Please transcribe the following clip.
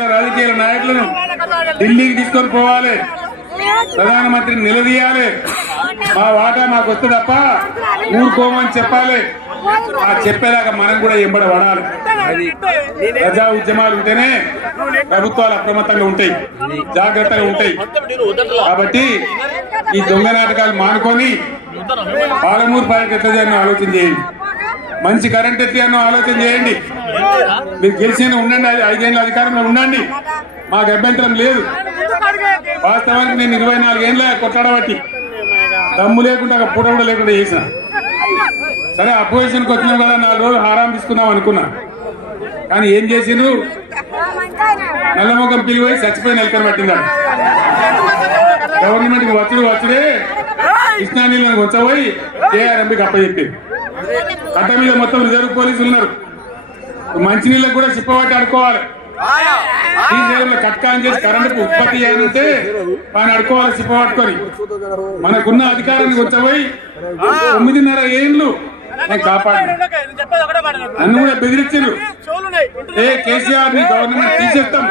రాజకీయ నాయకులను ఢిల్లీకి తీసుకొని పోవాలి. ప్రధానమంత్రిని నిలదీయాలి. మా వాటా మాకు వస్తే తప్ప ఊరుకోమని చెప్పాలి. ఆ చెప్పేలాగా మనం కూడా ఎంబడ పడాలి. ప్రజా ఉద్యమాలు ఉంటేనే ప్రభుత్వాలు అప్రమత్తంగా ఉంటాయి. జాగ్రత్తగా ఉంటాయి. కాబట్టి ఈ దొంగ నాటకాలు మానుకొని పాలమూరు పాలక ఎట్లా చేయాలని ఆలోచన చేయండి. మంచి కరెంట్ ఎత్తియానో ఆలోచన చేయండి. మీరు గెలిచిన ఉండండి ఐదేళ్ళు అధికారంలో ఉండండి. మాకు అభ్యంతరం లేదు. వాస్తవానికి నేను ఇరవై నాలుగేళ్ళ కొట్లాడబట్టి దమ్ము లేకుండా పూట కూడా లేకుండా చేసిన. సరే అపోజిషన్కి వచ్చినాం కదా నాలుగు రోజులు హారాం తీసుకుందాం అనుకున్నా. కానీ ఏం చేసిండ్రు? నల్లముఖం పిలిపోయి చచ్చిపోయి నెలకొని పట్టిందాడు గవర్నమెంట్కి వచ్చుడు వచ్చుడే కృష్ణా నీళ్ళని వచ్చబోయి కేఆర్ఎంపీకి అప్పచెప్పింది కట్ట మీద మొత్తం రిజర్వ్ పోలీసులు ఉన్నారు. మంచినీళ్ళకు కూడా చిప్పబట్టి ఆడుకోవాలి. శ్రీశైలంలో కట్కాన్ చేసి కరెంటుకు ఉత్పత్తి చేయాలంటే ఆయన అడుకోవాలి చిప్పబట్టుకొని మనకున్న అధికారానికి వచ్చబోయి తొమ్మిదిన్నర ఏళ్ళు కాపాడు నన్ను కూడా బెదిరించారు ఏ కేసీఆర్ని గవర్నమెంట్ తీసేస్తాం.